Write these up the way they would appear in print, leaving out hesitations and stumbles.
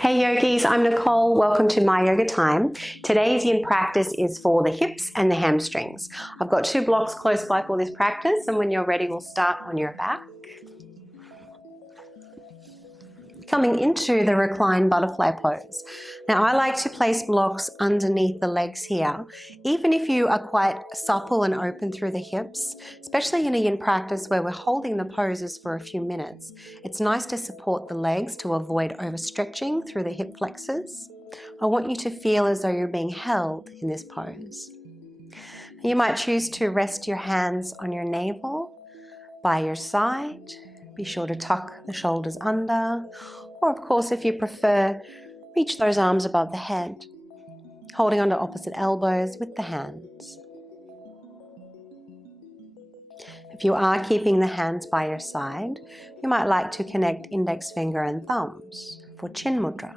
Hey yogis, I'm Nicole. Welcome to My Yoga Time. Today's yin practice is for the hips and the hamstrings. I've got 2 blocks close by for this practice, and when you're ready, we'll start on your back. Coming into the reclined butterfly pose. Now I like to place blocks underneath the legs here. Even if you are quite supple and open through the hips, especially in a yin practice where we're holding the poses for a few minutes, it's nice to support the legs to avoid overstretching through the hip flexors. I want you to feel as though you're being held in this pose. You might choose to rest your hands on your navel, by your side. Be sure to tuck the shoulders under, or of course, if you prefer, reach those arms above the head, holding onto opposite elbows with the hands. If you are keeping the hands by your side, you might like to connect index finger and thumbs for Chin Mudra.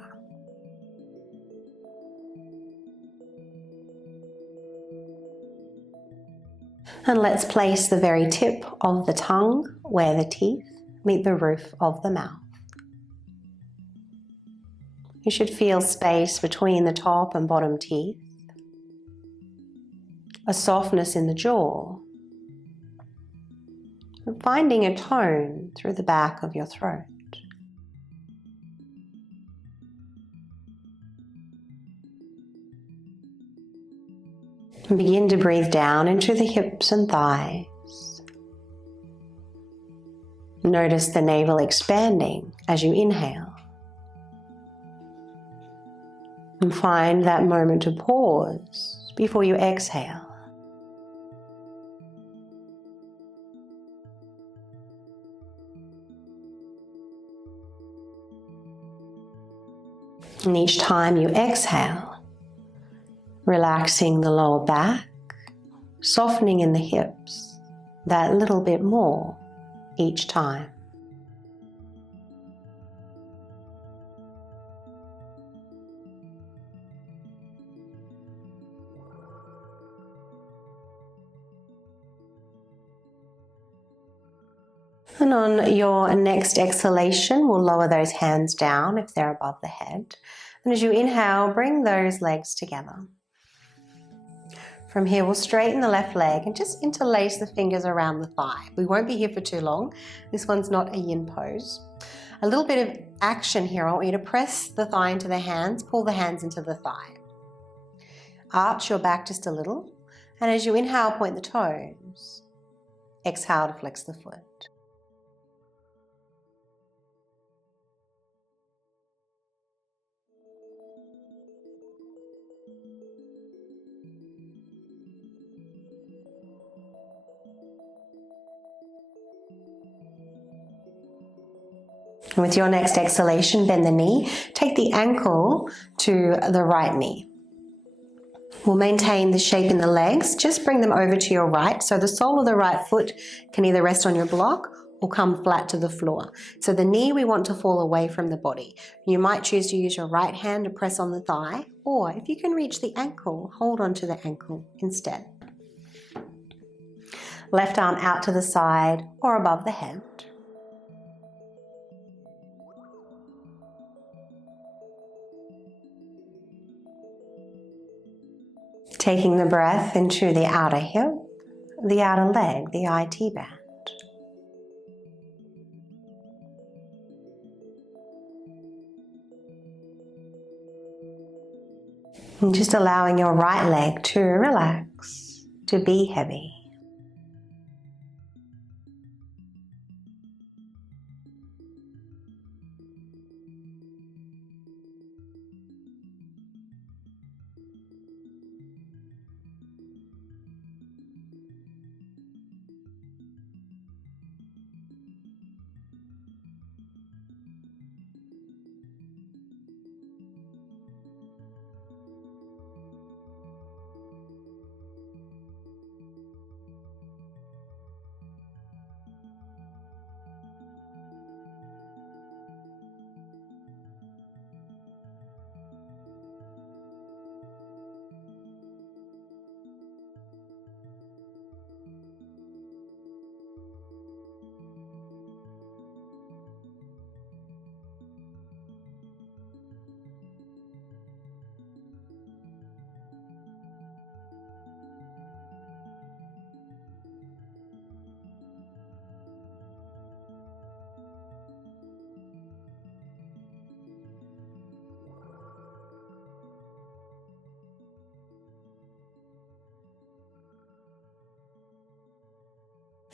And let's place the very tip of the tongue where the teeth meet the roof of the mouth. You should feel space between the top and bottom teeth, a softness in the jaw, and finding a tone through the back of your throat. And begin to breathe down into the hips and thighs. Notice the navel expanding as you inhale. And find that moment to pause before you exhale. And each time you exhale, relaxing the lower back, softening in the hips that little bit more each time. And on your next exhalation, we'll lower those hands down if they're above the head. And as you inhale, bring those legs together. From here, we'll straighten the left leg and just interlace the fingers around the thigh. We won't be here for too long. This one's not a yin pose. A little bit of action here. I want you to press the thigh into the hands, pull the hands into the thigh. Arch your back just a little. And as you inhale, point the toes. Exhale to flex the foot. And with your next exhalation, bend the knee. Take the ankle to the right knee. We'll maintain the shape in the legs. Just bring them over to your right. So the sole of the right foot can either rest on your block or come flat to the floor. So the knee we want to fall away from the body. You might choose to use your right hand to press on the thigh, or if you can reach the ankle, hold on to the ankle instead. Left arm out to the side or above the head. Taking the breath into the outer hip, the outer leg, the IT band. And just allowing your right leg to relax, to be heavy.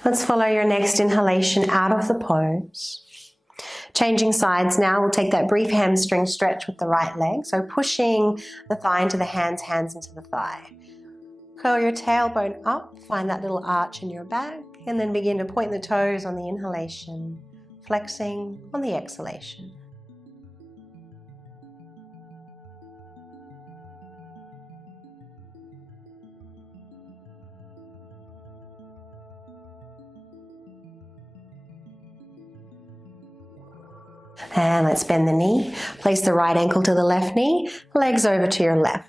Let's follow your next inhalation out of the pose. Changing sides now, we'll take that brief hamstring stretch with the right leg. So pushing the thigh into the hands, hands into the thigh. Curl your tailbone up, find that little arch in your back, and then begin to point the toes on the inhalation, flexing on the exhalation. And let's bend the knee. Place the right ankle to the left knee, legs over to your left.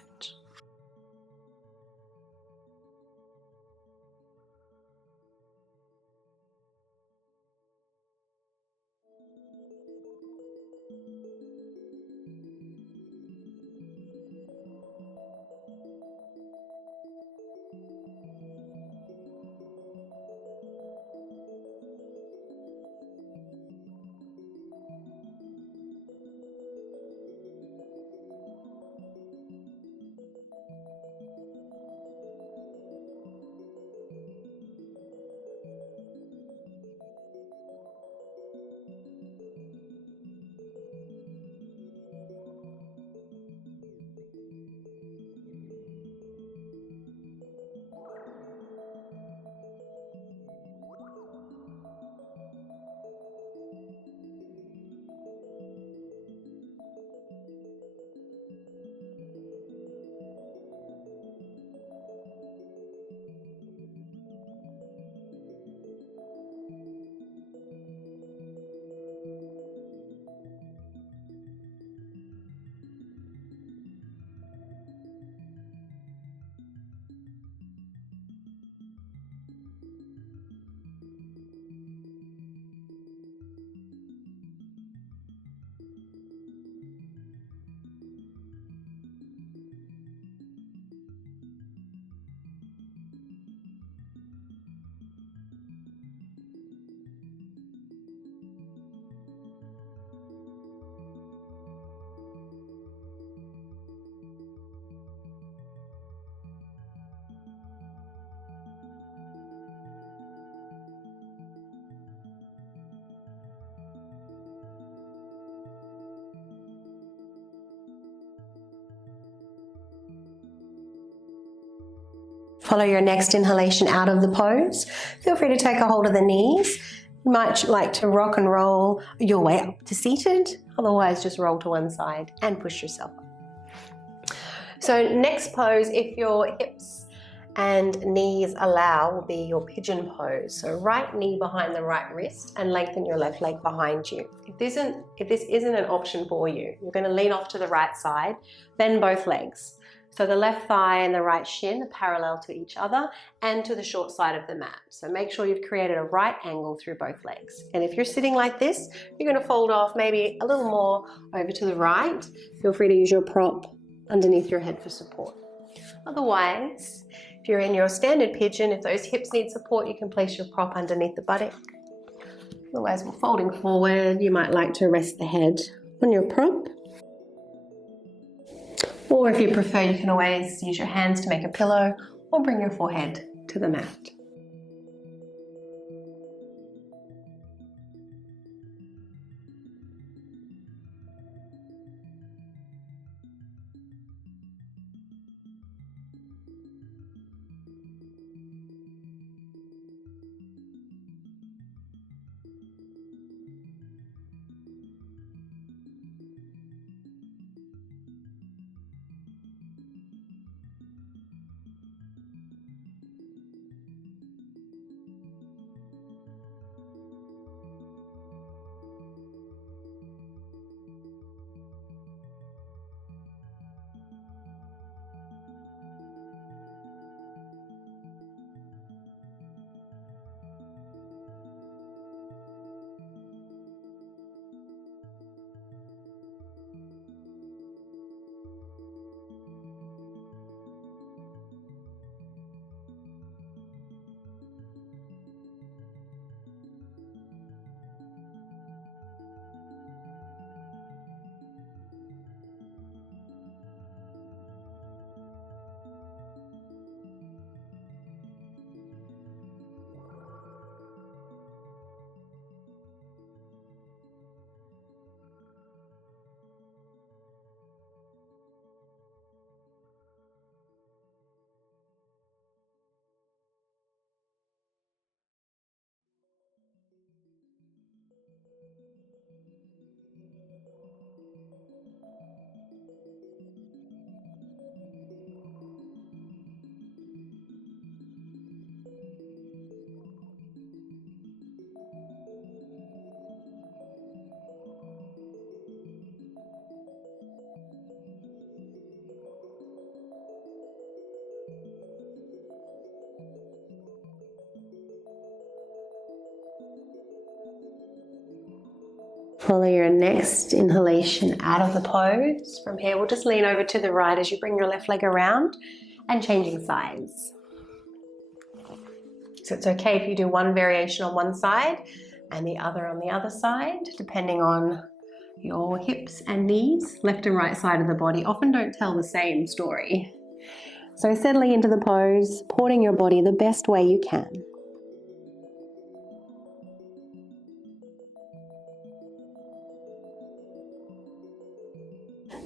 Follow your next inhalation out of the pose. Feel free to take a hold of the knees. You might like to rock and roll your way up to seated. Otherwise, just roll to one side and push yourself up. So next pose, if your hips and knees allow, will be your pigeon pose. So right knee behind the right wrist and lengthen your left leg behind you. If this isn't an option for you, you're going to lean off to the right side, bend both legs. So the left thigh and the right shin are parallel to each other and to the short side of the mat. So make sure you've created a right angle through both legs. And if you're sitting like this, you're going to fold off maybe a little more over to the right. Feel free to use your prop underneath your head for support. Otherwise, if you're in your standard pigeon, if those hips need support, you can place your prop underneath the buttock. Otherwise, we're folding forward. You might like to rest the head on your prop. Or if you prefer, you can always use your hands to make a pillow or bring your forehead to the mat. Follow your next inhalation out of the pose. From here, we'll just lean over to the right as you bring your left leg around and changing sides. So it's okay if you do one variation on one side and the other on the other side, depending on your hips and knees. Left and right side of the body often don't tell the same story. So settling into the pose, supporting your body the best way you can.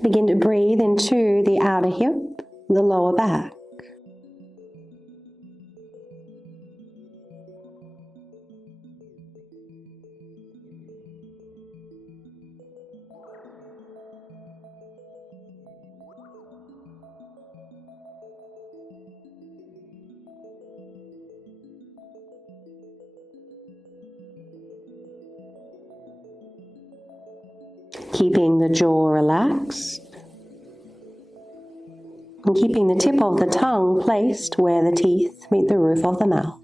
Begin to breathe into the outer hip, the lower back. Keeping the jaw relaxed and keeping the tip of the tongue placed where the teeth meet the roof of the mouth.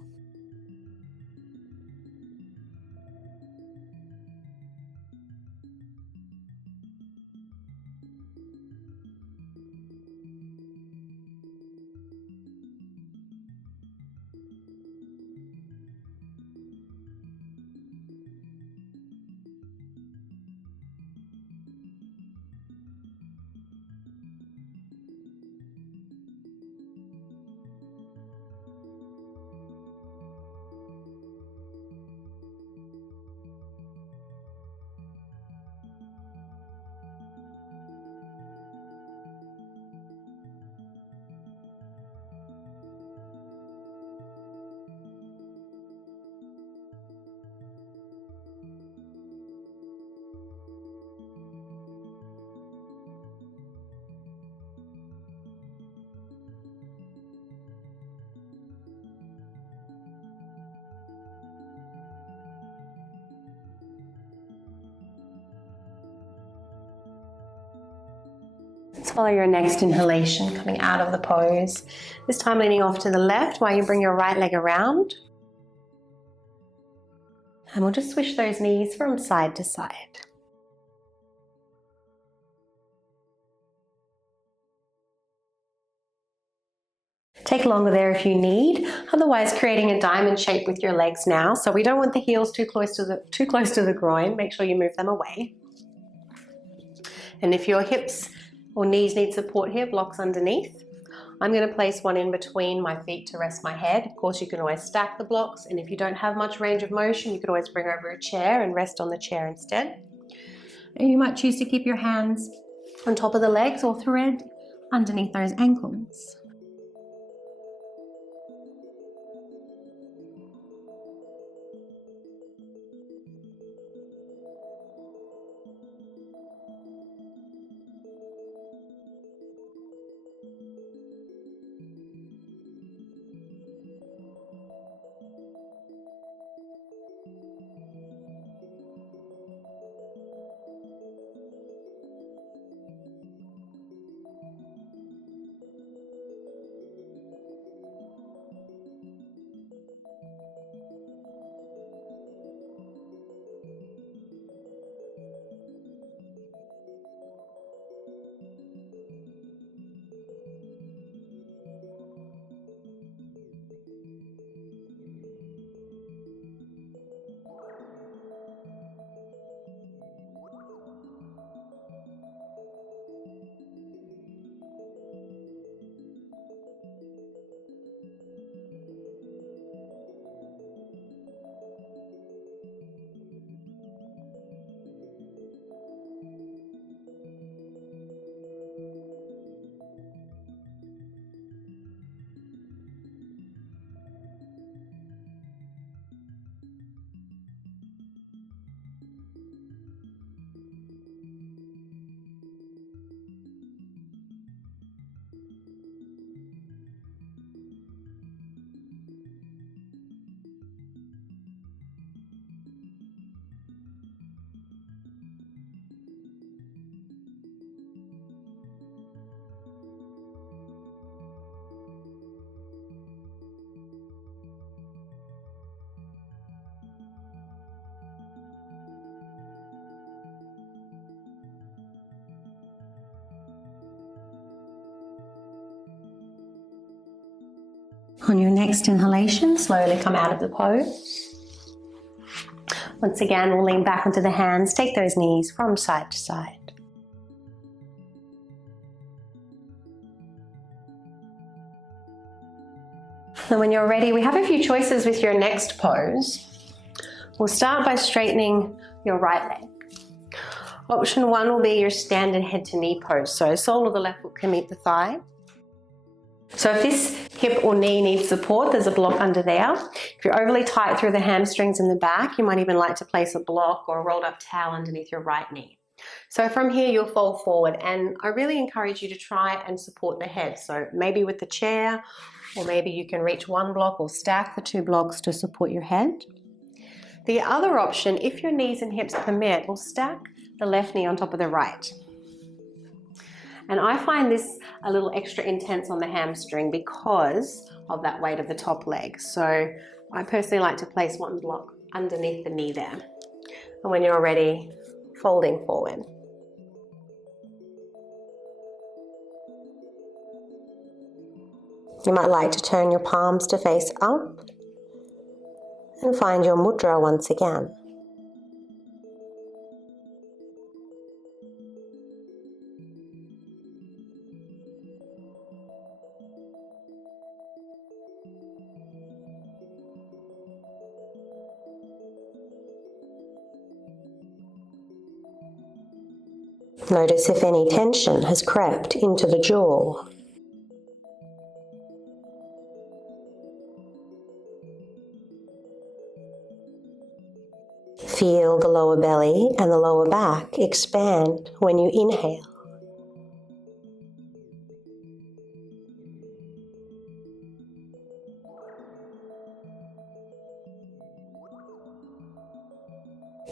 Let's follow your next inhalation, coming out of the pose. This time leaning off to the left while you bring your right leg around. And we'll just swish those knees from side to side. Take longer there if you need, otherwise creating a diamond shape with your legs now. So we don't want the heels too close to the groin. Make sure you move them away. And if your hips or knees need support here, blocks underneath. I'm going to place one in between my feet to rest my head. Of course, you can always stack the blocks, and if you don't have much range of motion, you could always bring over a chair and rest on the chair instead. And you might choose to keep your hands on top of the legs or thread underneath those ankles. On your next inhalation, slowly come out of the pose. Once again, we'll lean back onto the hands, take those knees from side to side. And when you're ready, we have a few choices with your next pose. We'll start by straightening your right leg. Option one will be your standard head to knee pose. So sole of the left foot can meet the thigh. So if this hip or knee needs support, there's a block under there. If you're overly tight through the hamstrings in the back, you might even like to place a block or a rolled up towel underneath your right knee. So from here, you'll fall forward, and I really encourage you to try and support the head. So maybe with the chair, or maybe you can reach one block or stack the two blocks to support your head. The other option, if your knees and hips permit, will stack the left knee on top of the right. And I find this a little extra intense on the hamstring because of that weight of the top leg. So I personally like to place one block underneath the knee there. And when you're ready, folding forward. You might like to turn your palms to face up and find your mudra once again. Notice if any tension has crept into the jaw. Feel the lower belly and the lower back expand when you inhale.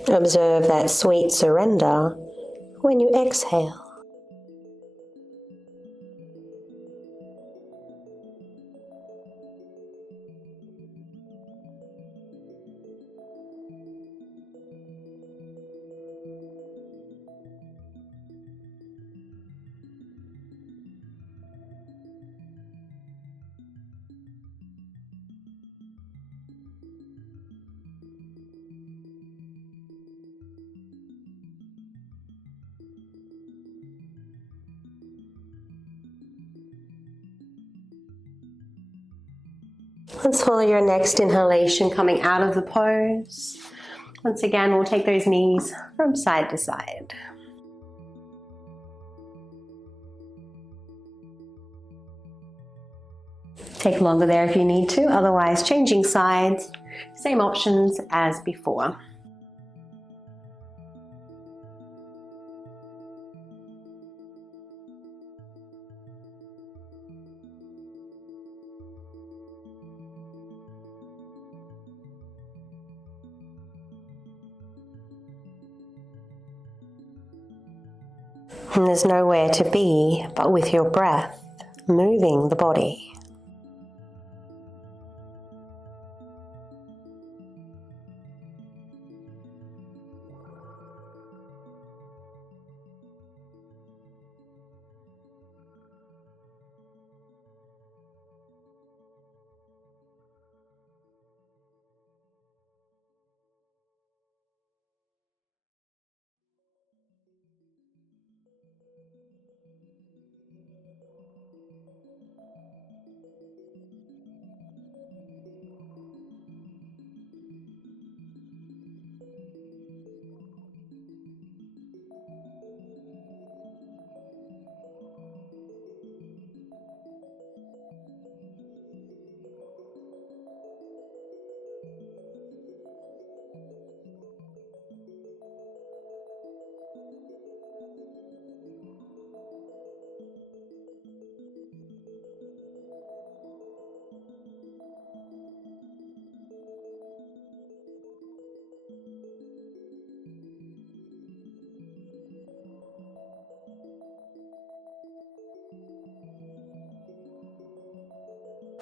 Observe that sweet surrender when you exhale. Let's follow your next inhalation coming out of the pose. Once again, we'll take those knees from side to side. Take longer there if you need to, otherwise changing sides, same options as before. And there's nowhere to be but with your breath, moving the body.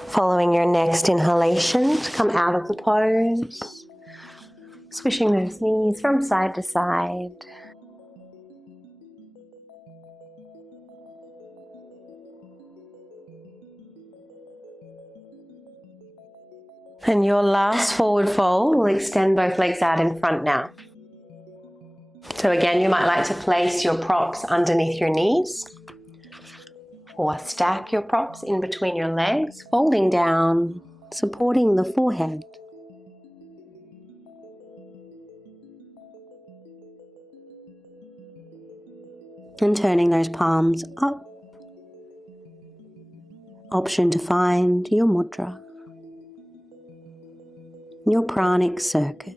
Following your next inhalation to come out of the pose, swishing those knees from side to side. And your last forward fold will extend both legs out in front now. So again, you might like to place your props underneath your knees or stack your props in between your legs, folding down, supporting the forehead. And turning those palms up. Option to find your mudra, your pranic circuit.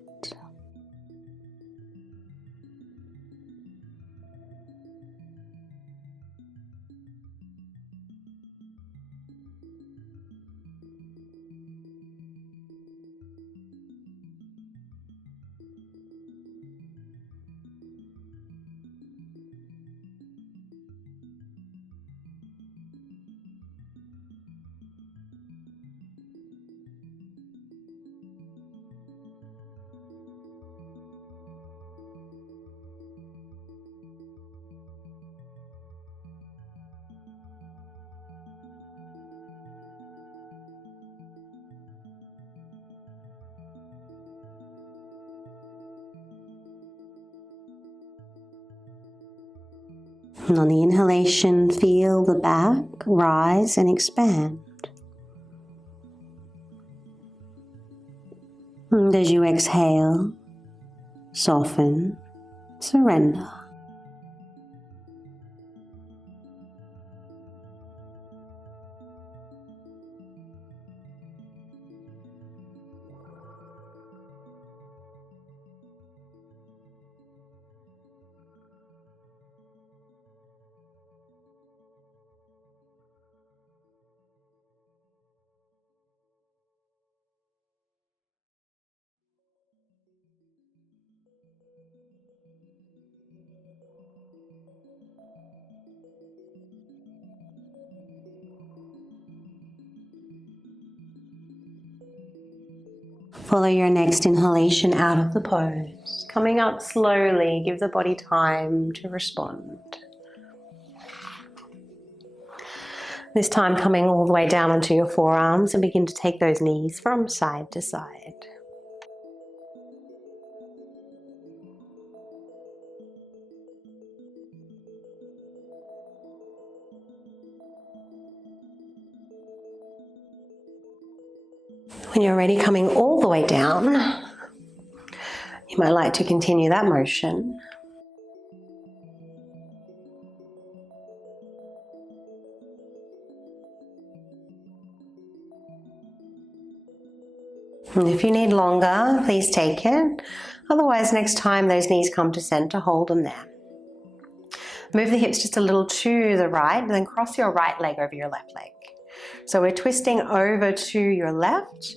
And on the inhalation, feel the back rise and expand. And as you exhale, soften, surrender. Follow your next inhalation out of the pose. Coming up slowly, give the body time to respond. This time coming all the way down onto your forearms and begin to take those knees from side to side. When you're ready, coming all the way down, you might like to continue that motion. And if you need longer, please take it. Otherwise, next time those knees come to center, hold them there. Move the hips just a little to the right, and then cross your right leg over your left leg. So we're twisting over to your left.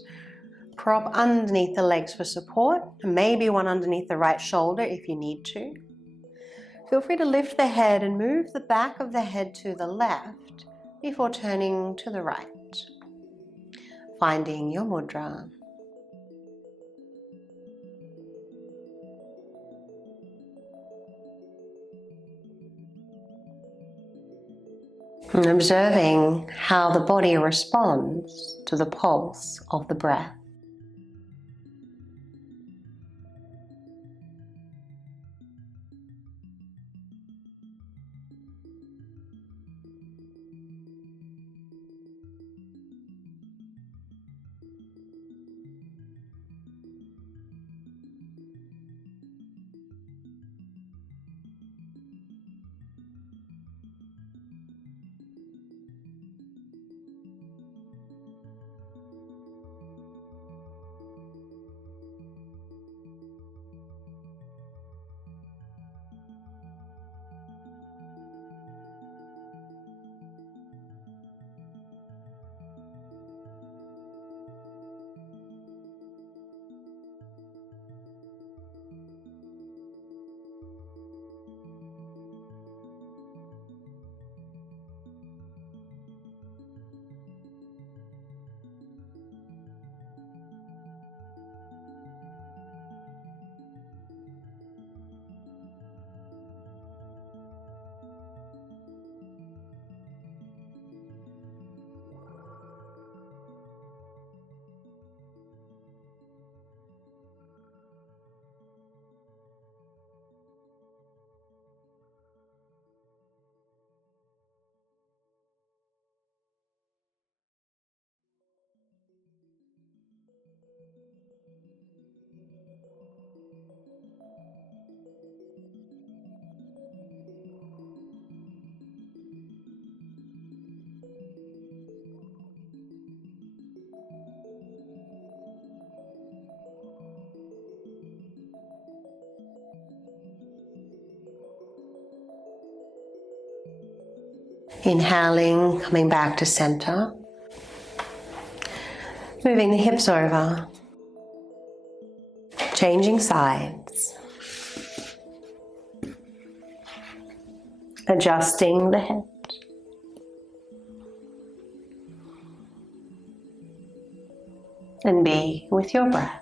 Prop underneath the legs for support, and maybe one underneath the right shoulder if you need to. Feel free to lift the head and move the back of the head to the left before turning to the right. Finding your mudra. And observing how the body responds to the pulse of the breath. Inhaling, coming back to center. Moving the hips over. Changing sides. Adjusting the head. And be with your breath.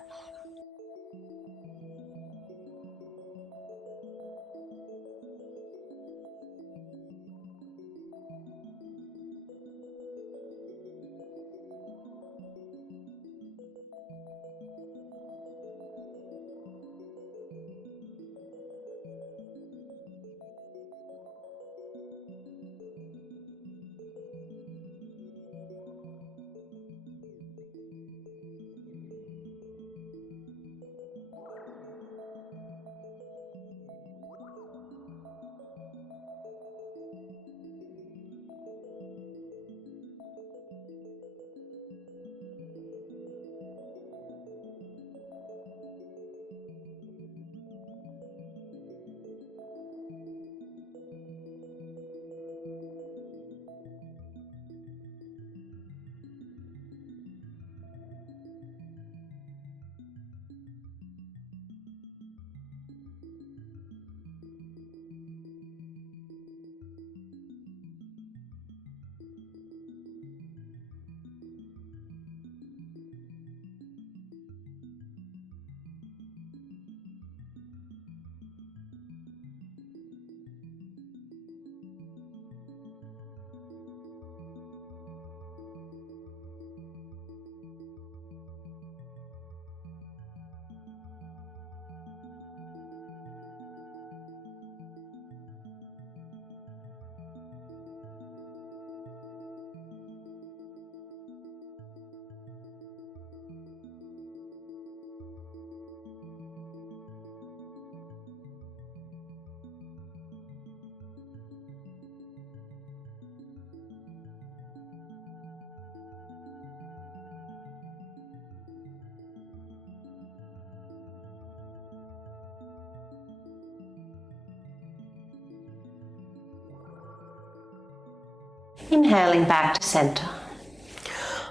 Inhaling back to center.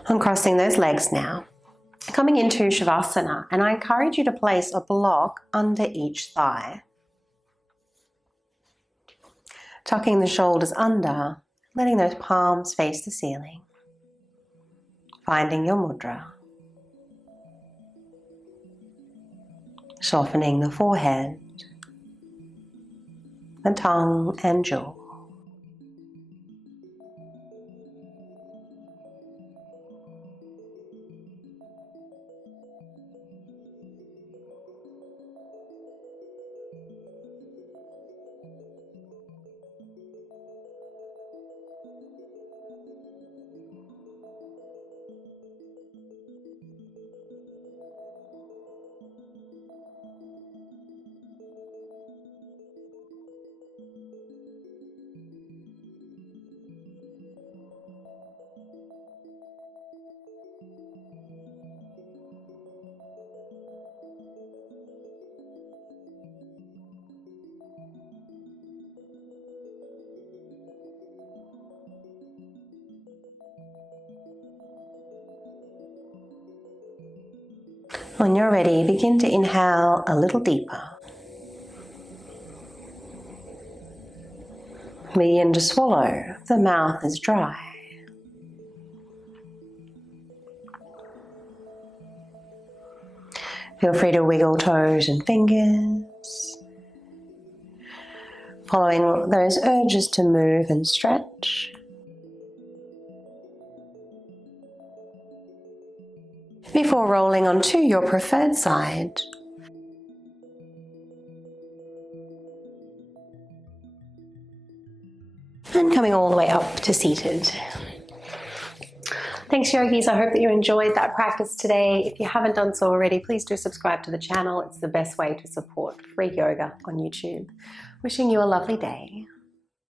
Uncrossing those legs now. Coming into Shavasana, and I encourage you to place a block under each thigh. Tucking the shoulders under, letting those palms face the ceiling. Finding your mudra. Softening the forehead, the tongue and jaw. When you're ready, begin to inhale a little deeper. Begin to swallow if the mouth is dry. Feel free to wiggle toes and fingers, following those urges to move and stretch. Before rolling onto your preferred side. And coming all the way up to seated. Thanks, yogis. I hope that you enjoyed that practice today. If you haven't done so already, please do subscribe to the channel. It's the best way to support free yoga on YouTube. Wishing you a lovely day.